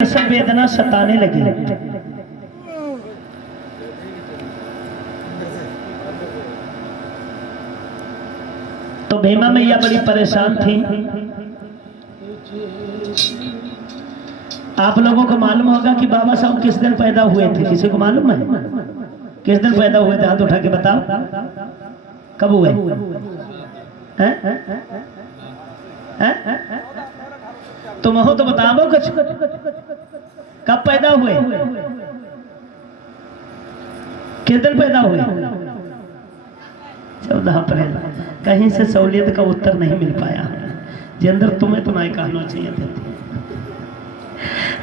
सब वेदना सताने लगी। तो भीमा मैया बड़ी परेशान थी। आप लोगों को मालूम होगा कि बाबा साहब किस दिन पैदा हुए थे? किसी को मालूम है किस दिन पैदा हुए थे? हाथ उठा के बताओ, कब हुए? तुम हो तो बताओ कुछ, कब पैदा हुए, किस दिन पैदा हुए? 14 अप्रैल। कहीं से सहूलियत का उत्तर नहीं मिल पाया। जिंदर तुम्हें तो नहीं कहना चाहिए था।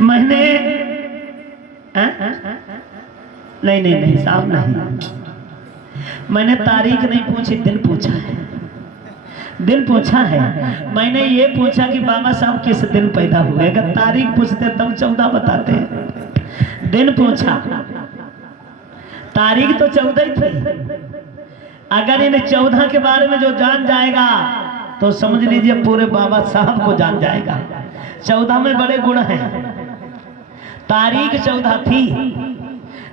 मैंने नहीं साहब नहीं, मैंने तारीख नहीं पूछी, दिन पूछा है। दिन पूछा है। मैंने ये पूछा कि बाबा साहब किस दिन पैदा हुए। अगर तारीख पूछते तब 14 बताते हैं। दिन पूछा, तारीख तो 14 ही थी। अगर इन 14 के बारे में जो जान जाएगा तो समझ लीजिए पूरे बाबा साहब को जान जाएगा। 14 में बड़े गुण हैं। तारीख 14 थी,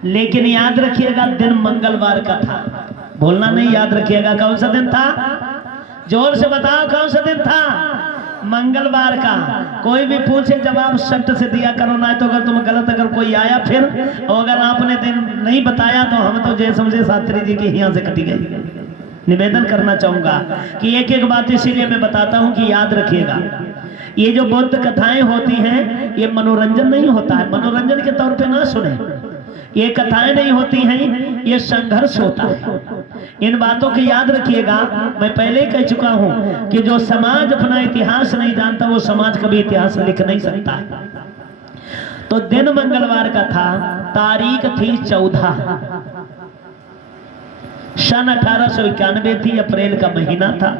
लेकिन याद रखिएगा दिन मंगलवार का था। बोलना नहीं, याद रखिएगा। कौन सा दिन था? जोर से बताओ, कौन सा दिन था? मंगलवार का। कोई भी पूछे जवाब सख्त से दिया करो, ना तो अगर तुम गलत, अगर कोई आया फिर, और अगर आपने दिन नहीं बताया तो हम तो जय समझे शास्त्री जी के यहाँ से कटी गई। निवेदन करना चाहूंगा कि एक एक बात इसीलिए मैं बताता हूँ कि याद रखिएगा। ये जो बौद्ध कथाएं होती हैं, ये मनोरंजन नहीं होता है। मनोरंजन के तौर पे ना सुने, ये कथाएं नहीं होती हैं, ये संघर्ष होता है। इन बातों की याद रखिएगा। मैं पहले ही कह चुका हूं कि जो समाज अपना इतिहास नहीं जानता वो समाज कभी इतिहास लिख नहीं सकता। तो दिन मंगलवार का था, तारीख थी 14, सन 1891 थी, अप्रैल का महीना था।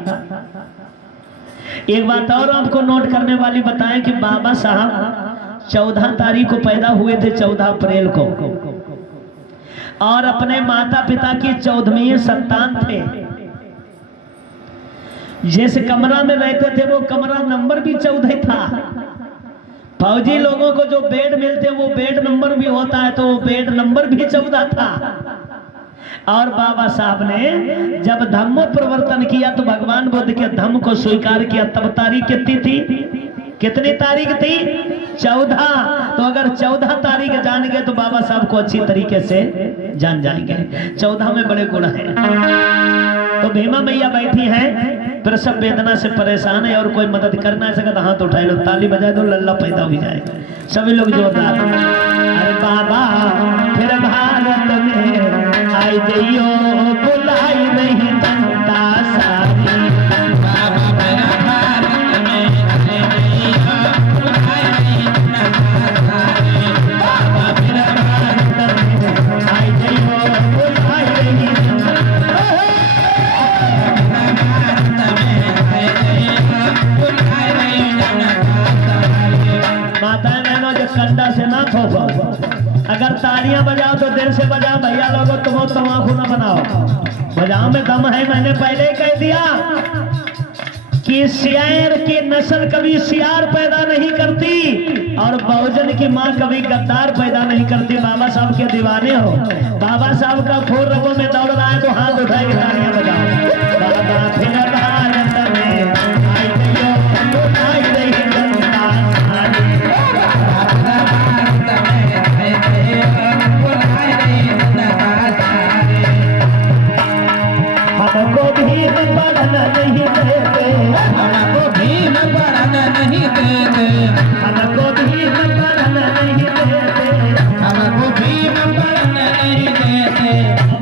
एक बात और आपको नोट करने वाली बताएं कि बाबा साहब 14 तारीख को पैदा हुए थे, 14 अप्रैल को, और अपने माता पिता की 14वीं संतान थे। जिस कमरा में रहते थे वो कमरा नंबर भी 14 था। फौजी लोगों को जो बेड मिलते वो बेड नंबर भी होता है, तो वो बेड नंबर भी 14 था। और बाबा साहब ने जब धम्म प्रवर्तन किया तो भगवान बुद्ध के धम्म को स्वीकार किया। तब तारीख कितनी थी? कितनी तारीख थी? 14। तो अगर 14 तारीख जान गए तो बाबा साहब को अच्छी तरीके से जान जाएंगे। 14 में बड़े गुण हैं। तो भीमा मैया बैठी हैं, प्रसव वेदना से परेशान है, और कोई मदद करना है सके तो हाथ उठाए लो, ताली बजाए दो, लल्ला पैदा हो जाएगा। सभी लोग जोरदार। अरे बाबा फिर भारत में आई जइयो, बुलाई नहीं जनता सारी। कंधा से ना ठोको। अगर तालियां बजाओ तो दिल से बजाओ। भैया लोगों तुम तमाकू ना बनाओ, बजाओ में दम है। मैंने पहले ही कह दिया कि शेर की नस्ल कभी सियार पैदा नहीं करती, और बहुजन की माँ कभी गद्दार पैदा नहीं करती। बाबा साहब के दीवाने हो, बाबा साहब का खून रगों में दौड़ रहा है तो हाथ उठाए के तालियां बजाओ। बाबा फिर भारत में आई जइयो, बुलाई नहीं जनता सारी। हमको भीम पढ़न नहीं देते, हमको भीम पढ़न नहीं देते, हमको भीम पढ़न नहीं देते, हमको भीम पढ़न नहीं देते।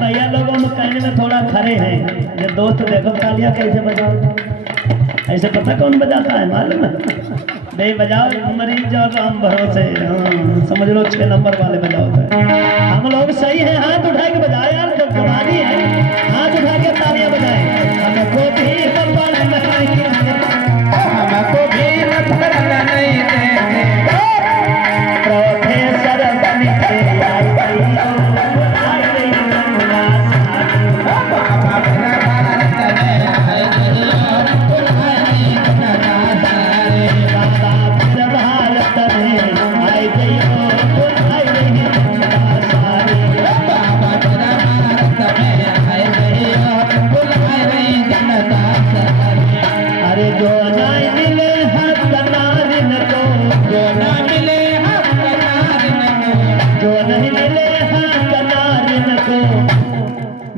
भैया लोगों में कहने में थोड़ा खड़े हैं। ये दोस्त देखो तालियां कैसे बजाओ, ऐसे पता कौन बजाता है मालूम है? नहीं बजाओ, मरीज और हम भरोसे। समझ लो 6 नंबर वाले बजाओ। हम लोग सही है, हाथ उठा के बजाए यार, जब कमानी है हाथ उठा के तालियां बजाए। हमको भी पढ़ना नहीं देते, हमको भी पढ़ना नहीं देते, प्रोफेसर बन के आई भारत में आई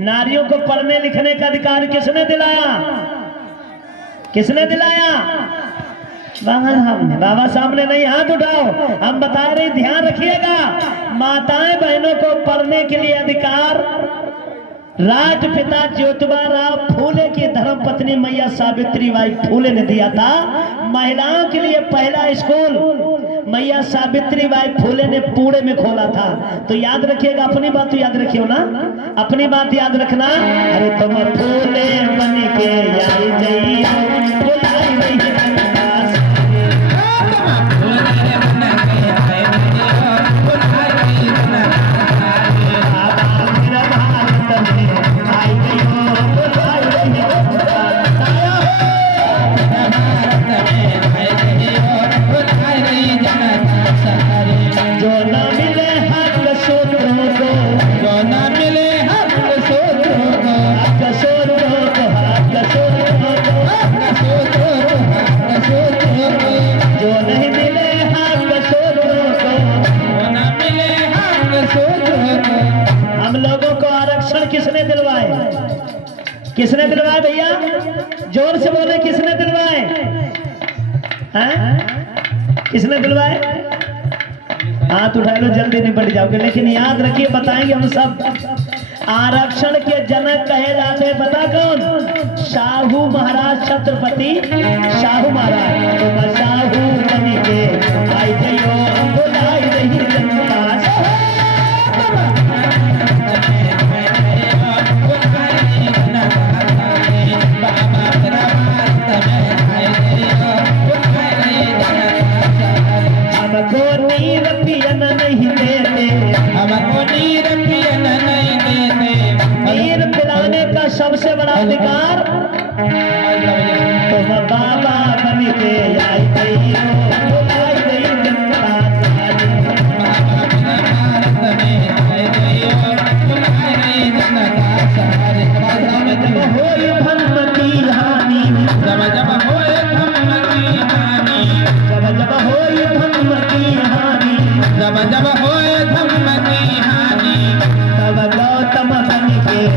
नारियों को पढ़ने लिखने का अधिकार किसने दिलाया? किसने दिलाया? बाबा साहब ने। बाबा साहब ने नहीं, हाथ उठाओ। हम बता रहे, ध्यान रखिएगा, माताएं बहनों को पढ़ने के लिए अधिकार राष्ट्रपिता ज्योतिबा राव फूले की धर्मपत्नी मैया सावित्री बाई फूले ने दिया था। महिलाओं के लिए पहला स्कूल मैया सावित्री बाई फूले ने पुणे में खोला था। तो याद रखिएगा, अपनी बात तो याद रखियो ना, अपनी बात याद रखना। अरे तुम फूले बन के आई जइयो, बुलाई नहीं किसने दिलवाए भैया? जोर से बोले, किसने दिलवाए? किसने दिलवाए? हाथ उठा लो, जल्दी निपट जाओगे। लेकिन याद रखिए, बताएंगे हम सब। आरक्षण के जनक कहे जाते हैं, पता कौन? शाहू महाराज, छत्रपति शाहू महाराज। तो शाहू बनी के आई जइयो, बुलाई नहीं जनता। हमको नीर पियन नहीं देते, हमको नीर पियन नहीं देते। नीर पिलाने का सबसे बड़ा अधिकार तुम बाबा बन के आई जइयो, बुलाई नहीं जनता। होई भन